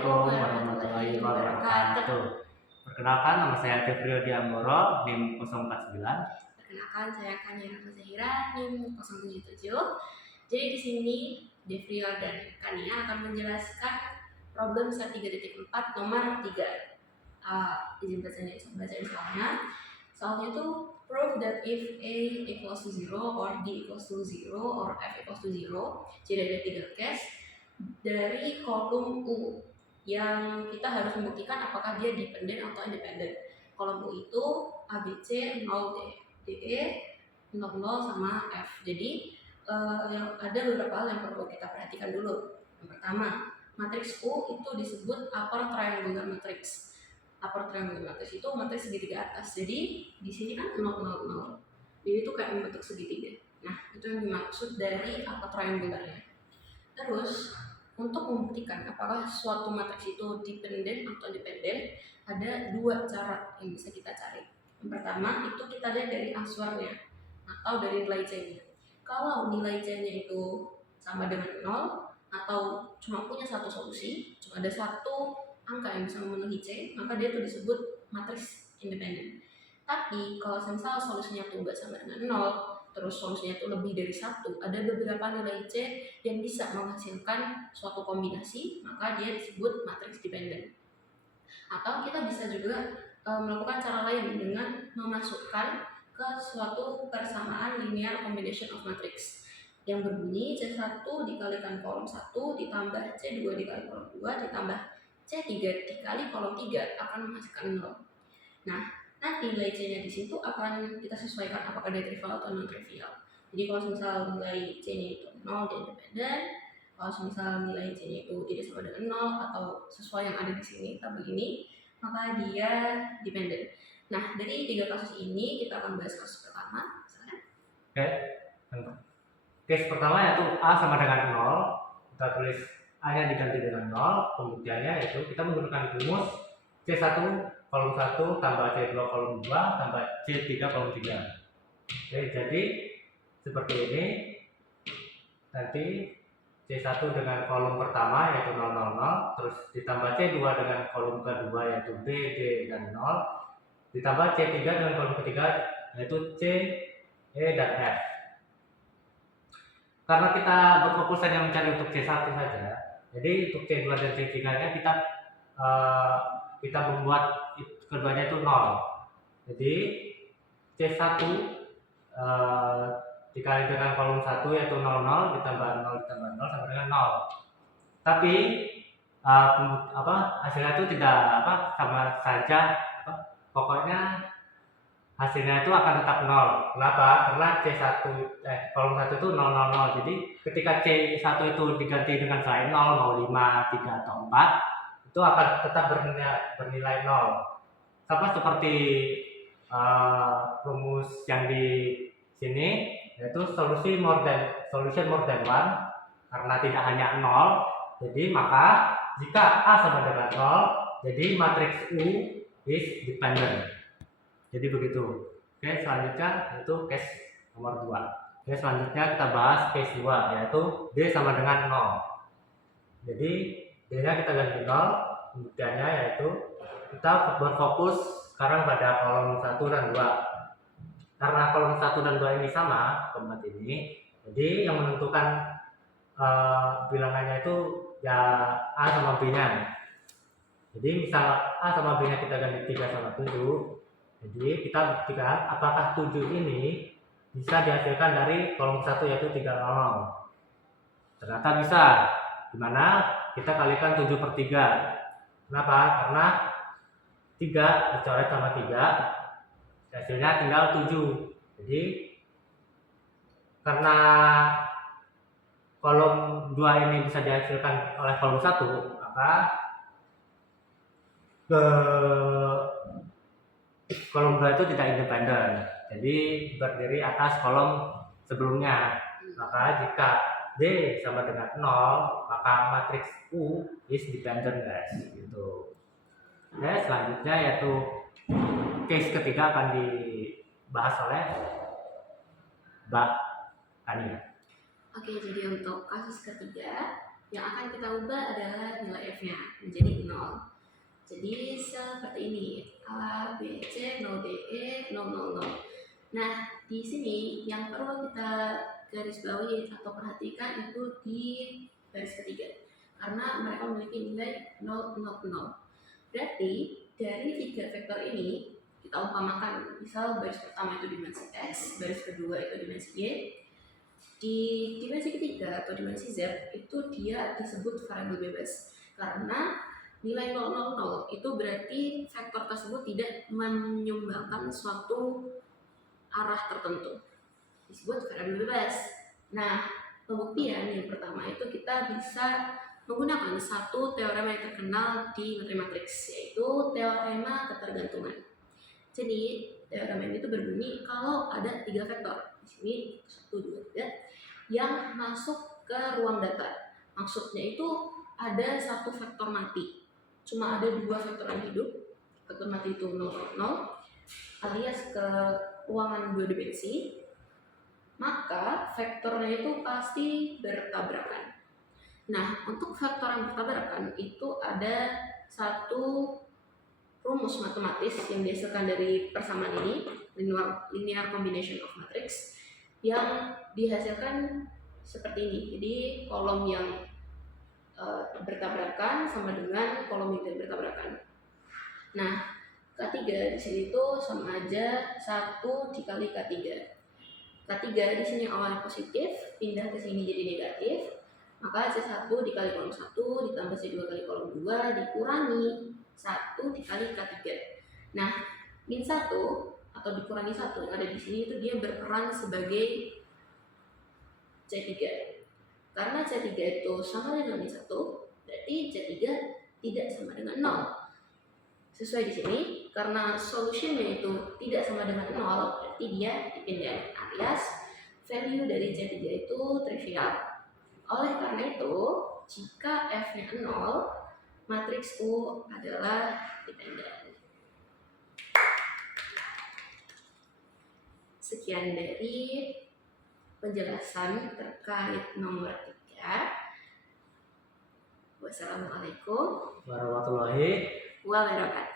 Assalamualaikum warahmatullahi wabarakatuh. Perkenalkan, nama saya Devrio Diamboro, NIM 049. Perkenalkan, saya Kania Zahira, NIM 077. Jadi di sini Devrio dan Kania akan menjelaskan problem 3.4 nomor 3. Izin bacain soalnya. Soalnya itu prove that if A equals to 0 or D equals to 0 or F equals to 0. Jadi ada 3 case dari kolom U yang kita harus membuktikan apakah dia dependen atau independen. Kolom U itu A, B, C, 0, D, E, 0, sama F. Jadi yang ada beberapa hal yang perlu kita perhatikan dulu. Yang pertama, matriks U itu disebut upper triangular matrix. Upper triangular matrix itu matriks segitiga atas. Jadi di sini kan 0, 0, 0. Jadi itu kayak membentuk segitiga. Nah, itu yang dimaksud dari upper triangularnya. Terus untuk membuktikan apakah suatu matriks itu dependen atau independen, ada 2 cara yang bisa kita cari. Yang pertama itu kita lihat dari answernya atau dari nilai C-nya. Kalau nilai C-nya itu sama dengan 0 atau cuma punya satu solusi, cuma ada satu angka yang bisa memenuhi C, maka dia itu disebut matriks independen. Tapi kalau misal solusinya itu nggak sama dengan 0, terus solusinya itu lebih dari 1, ada beberapa nilai C yang bisa menghasilkan suatu kombinasi, maka dia disebut matriks dependen. Atau kita bisa juga melakukan cara lain dengan memasukkan ke suatu persamaan linear combination of matrix yang berbunyi C1 dikalikan kolom 1 ditambah C2 dikali kolom 2 ditambah C3 dikali kolom 3 akan menghasilkan 0. Nah, nanti nilai C-nya di situ akan kita sesuaikan apakah dia trivial atau non trivial. Jadi kalau misal nilai C-nya itu 0 dia independen, kalau misal nilai C-nya itu tidak sama dengan 0 atau sesuai yang ada di sini tabel ini, maka dia dependen. Nah, dari 3 kasus ini kita akan bahas kasus pertama. Misalkan. Case pertama yaitu A sama dengan 0. Kita tulis A-nya diganti dengan 0. Pembuktiannya yaitu kita menggunakan rumus C1 kolom 1 tambah C2 kolom 2 tambah C3 kolom 3. Oke, jadi seperti ini. Nanti C1 dengan kolom pertama yaitu 0, 0, 0, terus ditambah C2 dengan kolom kedua yaitu B, D, dan 0, ditambah C3 dengan kolom ketiga yaitu C, E, dan F. Karena kita berfokus hanya mencari untuk C1 saja, jadi untuk C2 dan C3 nya kita membuat keduanya itu 0. Jadi C1 dikali dengan kolom 1 yaitu 00 ditambah 0 ditambah 0 sama dengan 0. Tapi hasilnya itu tidak sama saja, pokoknya hasilnya itu akan tetap 0. Kenapa? Karena C1 kolom 1 itu 000. Jadi ketika C1 itu diganti dengan selain 0, 5, 3 atau 4, itu akan tetap bernilai 0. Sama seperti rumus yang di sini, yaitu solution more than 1, karena tidak hanya 0. Jadi maka jika A sama dengan 0, jadi matriks U is dependent. Jadi begitu. Oke, selanjutnya yaitu case nomor 2. Oke, selanjutnya kita bahas case 2, yaitu D sama dengan 0. Jadi D-nya kita ganti 0. Pembuktiannya yaitu kita berfokus sekarang pada kolom 1 dan 2. Karena kolom 1 dan 2 ini sama, keempat ini, jadi yang menentukan bilangannya itu ya A sama B-nya. Jadi misal A sama B-nya kita ganti 3 sama 7, jadi kita buktikan apakah 7 ini bisa dihasilkan dari kolom 1 yaitu 300. Ternyata bisa. Dimana kita kalikan 7/3. Kenapa? Karena 3 dicoret sama 3, hasilnya tinggal 7. Jadi karena kolom 2 ini bisa dihasilkan oleh kolom 1, maka kolom 2 itu tidak independen, jadi berdiri atas kolom sebelumnya. Maka jika D sama dengan 0, maka matriks U is dependent, guys. Gitu. Oke, selanjutnya yaitu case ketiga akan dibahas oleh Mbak Kania. Oke, jadi untuk kasus ketiga Yang akan kita ubah adalah nilai F-nya menjadi 0. Jadi seperti ini, A, B, C, 0, D, E, 0, 0, 0. Nah, di sini yang perlu kita garis bawahi atau perhatikan itu di baris ketiga. Karena mereka memiliki nilai 0, 0, 0. Berarti dari 3 vektor ini, kita umpamakan, misal baris pertama itu dimensi X, baris kedua itu dimensi Y, di dimensi ketiga atau dimensi Z itu dia disebut variabel bebas. Karena nilai 000 itu berarti vektor tersebut tidak menyumbangkan suatu arah tertentu, disebut variabel bebas. Nah, pembuktian yang pertama itu kita bisa menggunakan satu teorema yang terkenal di materi matriks, yaitu teorema ketergantungan. Jadi teorema ini itu berbunyi kalau ada 3 vektor, di sini 1, 2, 3, yang masuk ke ruang data. Maksudnya itu ada satu vektor mati, cuma ada 2 vektor yang hidup. Vektor mati itu 0, 0, alias ke ruangan 2 dimensi, maka vektornya itu pasti bertabrakan. Nah, untuk vektor yang bertabrakan itu ada satu rumus matematis yang dihasilkan dari persamaan ini, linear combination of matrix, yang dihasilkan seperti ini. Jadi kolom yang bertabrakan sama dengan kolom yang tidak bertabrakan. Nah, K3 di sini tuh sama aja 1 dikali K3. K3 di sini awalnya positif, pindah ke sini jadi negatif. Maka C1 dikali kolom 1 ditambah C2 kali kolom 2 dikurangi 1 dikali K3. Nah, min 1 atau dikurangi 1 yang ada di sini itu dia berperan sebagai C3. Karena C3 itu sama dengan min 1, berarti C3 tidak sama dengan 0. Sesuai di sini, karena solusinya itu tidak sama dengan 0, berarti dia dependen, alias value dari C3 itu trivial. Oleh karena itu, jika F-nya 0, matriks U adalah dependen. Sekian dari penjelasan terkait nomor 3. Wassalamualaikum Warahmatullahi wabarakatuh.